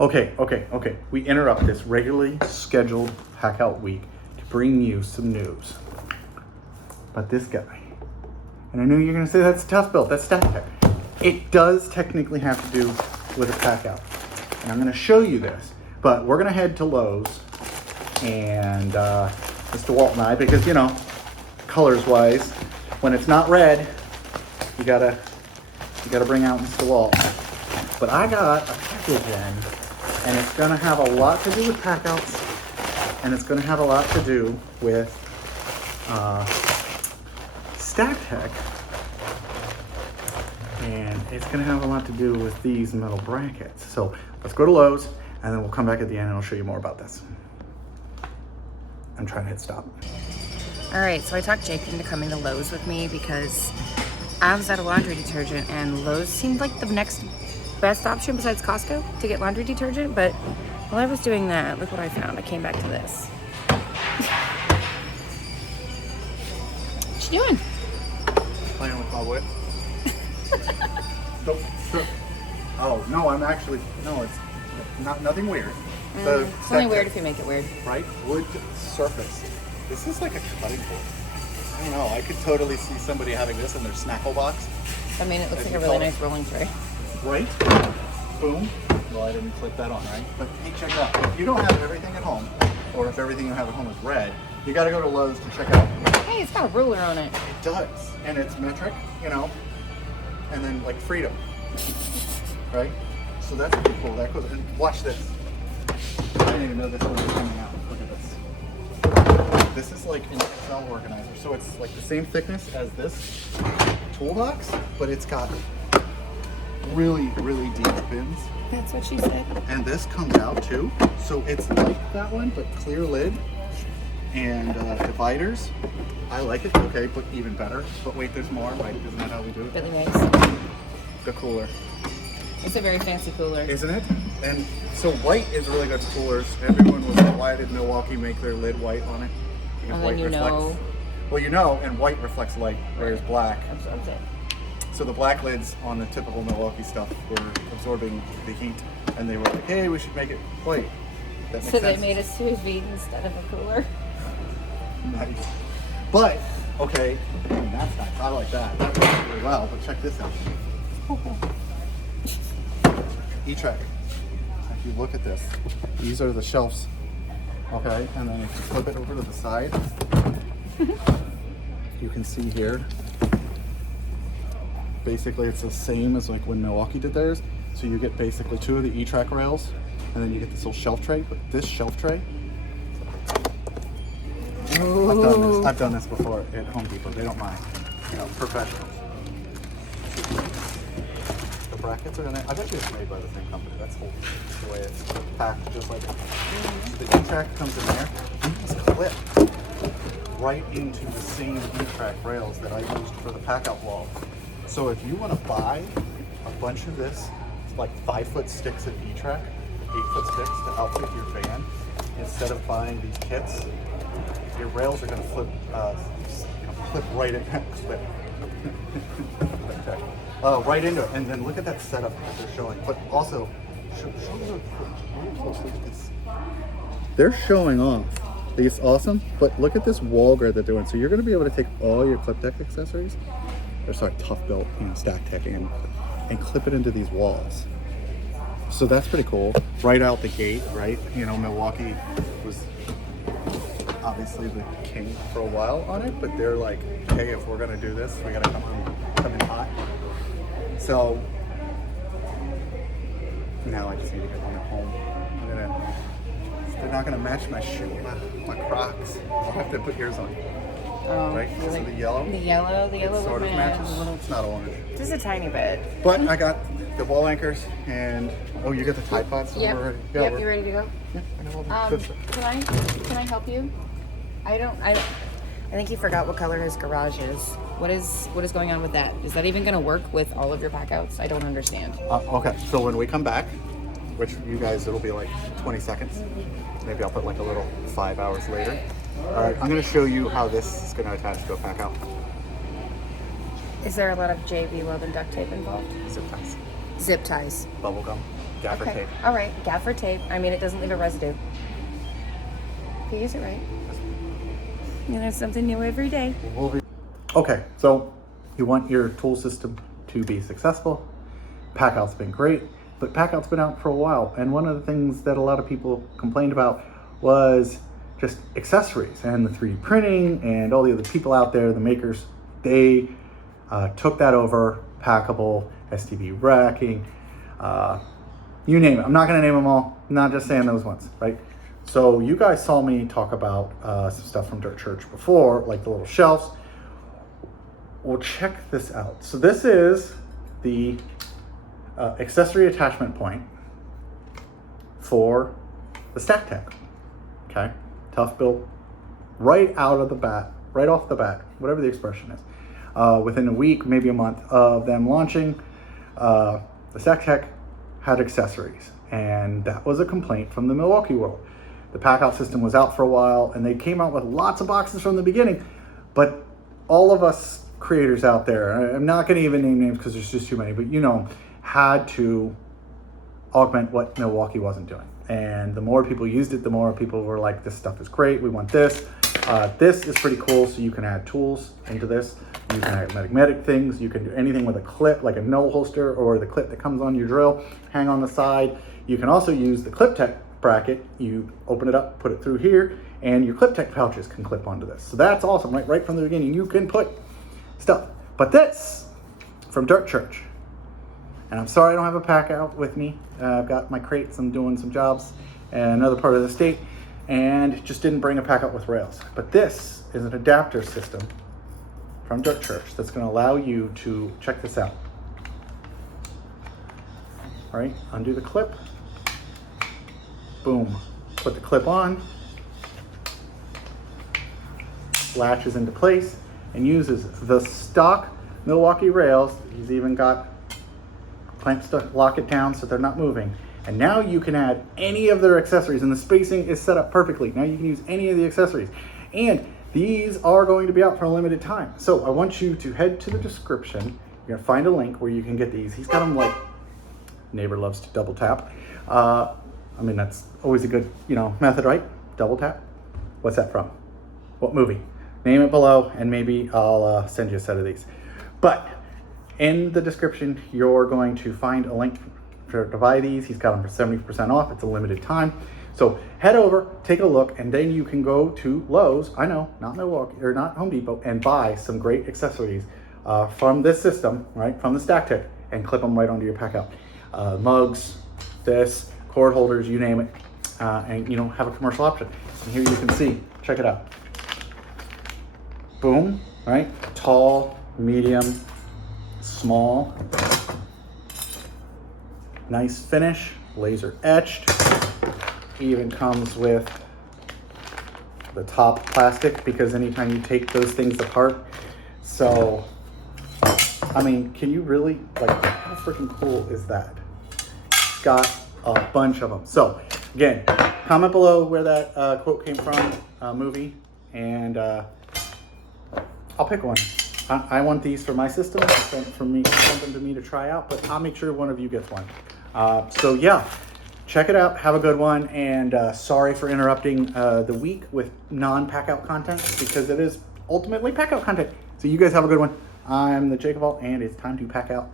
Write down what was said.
Okay. We interrupt this regularly scheduled PACKOUT week to bring you some news. But this guy, and I know you're gonna say that's ToughBuilt, that's STACKTECH. It does technically have to do with a PACKOUT. And I'm gonna show you this, but we're gonna head to Lowe's and Mr. Walt and I, because you know, colors wise, when it's not red, you gotta bring out Mr. Walt. But I got a package in, and it's gonna have a lot to do with PACKOUTs, and it's gonna have a lot to do with STACKTECH, and it's gonna have a lot to do with these metal brackets. So let's go to Lowe's, and then we'll come back at the end and I'll show you more about this. I'm trying to hit stop. All right, so I talked Jake into coming to Lowe's with me because I was out of laundry detergent, and Lowe's seemed like the next best option besides Costco to get laundry detergent. But while I was doing that, look what I found. I came back to this. What you doing? Playing with my whip. Oh, no, I'm actually, no, it's nothing weird. It's only weird if you make it weird. Right? Wood surface. This is like a cutting board. I don't know, I could totally see somebody having this in their snackle box. I mean, it looks like a really nice rolling tray. Right? Boom. Well, I didn't click that on, right? But hey, check it out. If you don't have everything at home, or if everything you have at home is red, you gotta go to Lowe's to check out. Hey, it's got a ruler on it. It does. And it's metric, you know, and then like freedom. Right? So that's pretty cool. That goes, and watch this. I didn't even know this one was coming out. Look at this. This is like an Excel organizer. So it's like the same thickness as this toolbox, but it's got really, really deep bins. That's what she said. And this comes out too. So it's like that one, but clear lid and dividers. I like it. Okay, but even better. But wait, there's more, right? Isn't that how we do it? Really nice. The cooler. It's a very fancy cooler. Isn't it? And so white is really good for coolers. Everyone was like, why did Milwaukee make their lid white on it? Because And white then you reflects. know. Well, you know, and white reflects light, whereas black. Absorbs it. So the black lids on the typical Milwaukee stuff were absorbing the heat, and they were like, hey, we should make it white. That makes So sense. they made a sous vide instead of a cooler. Nice. But, okay, that's nice. I like that. That works really well, but check this out. E-track. If you look at this, these are the shelves. Okay, and then if you flip it over to the side, you can see here, basically it's the same as like when Milwaukee did theirs. So you get basically two of the E-track rails, and then you get this little shelf tray. But this shelf tray, I've done this before at Home Depot. They don't mind, you know, professionals. The brackets are in it. I bet you it's made by the same company. That's the way it's packed, just like that. So the E-track comes in there. These clip right into the same E-track rails that I used for the PACKOUT wall. So if you want to buy a bunch of this, like 5-foot sticks of E-track, 8-foot sticks to outfit your van, instead of buying these kits, your rails are going to flip, clip right in, clip. Right into it. And then look at that setup that they're showing. But also, show them really close. Look at this. They're showing off these awesome, but look at this wall guard that they're doing. So you're going to be able to take all your clip deck accessories, or sorry, ToughBuilt, STACKTECH, and clip it into these walls. So that's pretty cool. Right out the gate, right? You know, Milwaukee was obviously the king for a while on it, but they're like, hey, if we're gonna do this, we gotta come in hot. So now I just need to get one at home. They're not gonna match my shoe, my Crocs. I'll have to put yours on. Right? So the yellow. The yellow Sort of matches. a little. It's not orange. Just a tiny bit. But I got the wall anchors and you got the Tide Pods. So Yep. we're ready. Yep. You ready to go? Yeah, I got all the good stuff. Can I help you? I think you forgot what color his garage is. What is going on with that? Is that even going to work with all of your packouts? I don't understand. Okay, so when we come back, which you guys, it'll be like 20 seconds. Maybe I'll put like a little 5 hours later. All right, I'm going to show you how this is going to attach to a PACKOUT. Is there a lot of JB Love and duct tape involved? Zip ties. Zip ties. Bubble gum. Gaffer tape. All right, gaffer tape. I mean, it doesn't leave a residue. If you use it right. You learn something new every day. Okay, so you want your tool system to be successful. PACKOUT's been great, but PACKOUT's been out for a while. And one of the things that a lot of people complained about was just accessories and the 3D printing and all the other people out there, the makers. They took that over. Packible, STV racking, you name it. I'm not going to name them all. I'm not just saying those ones, right? So you guys saw me talk about some stuff from Dirtchurch before, like the little shelves. Well, check this out. So this is the accessory attachment point for the STACKTECH. Okay, ToughBuilt, right out of the bat, right off the bat, whatever the expression is. Within a week, maybe a month of them launching, the STACKTECH had accessories, and that was a complaint from the Milwaukee world. The PACKOUT system was out for a while, and they came out with lots of boxes from the beginning, but all of us creators out there, I'm not going to even name names because there's just too many, but you know, had to augment what Milwaukee wasn't doing. And the more people used it, the more people were like, this stuff is great, we want this. This is pretty cool, so you can add tools into this. You can add magnetic things. You can do anything with a clip, like a no holster or the clip that comes on your drill, hang on the side. You can also use the clip tech bracket. You open it up, put it through here, and your clip tech pouches can clip onto this. So that's awesome, right from the beginning. You can put stuff. But this, from Dirtchurch, and I'm sorry I don't have a PACKOUT with me. I've got my crates, I'm doing some jobs in another part of the state, and just didn't bring a PACKOUT with rails. But this is an adapter system from Dirtchurch that's going to allow you to check this out. All right, undo the clip, boom, put the clip on, latches into place, and uses the stock Milwaukee rails. He's even got clamps to lock it down so they're not moving. And now you can add any of their accessories, and the spacing is set up perfectly. Now you can use any of the accessories. And these are going to be out for a limited time. So I want you to head to the description. You're gonna find a link where you can get these. He's got them like, neighbor loves to double tap. I mean, that's always a good, method, right? Double tap. What's that from? What movie? Name it below, and maybe I'll send you a set of these. But in the description, you're going to find a link to buy these. He's got them for 70% off. It's a limited time. So head over, take a look, and then you can go to Lowe's, I know, not Milwaukee, or not Home Depot, and buy some great accessories from this system, right, from the STACKTECH, and clip them right onto your PACKOUT. Mugs, this, cord holders, you name it, and have a commercial option. And here you can see, check it out. Boom, right? Tall, medium, small. Nice finish, laser etched. Even comes with the top plastic, because anytime you take those things apart. So, I mean, can you really, how freaking cool is that? Got a bunch of them. So, again, comment below where that quote came from, movie, and I'll pick one. I want these for my system, something to me to try out, but I'll make sure one of you gets one. So yeah, check it out, have a good one, and sorry for interrupting the week with non-PACKOUT content, because it is ultimately PACKOUT content. So you guys have a good one. I'm the JakeOfALL, and it's time to pack out.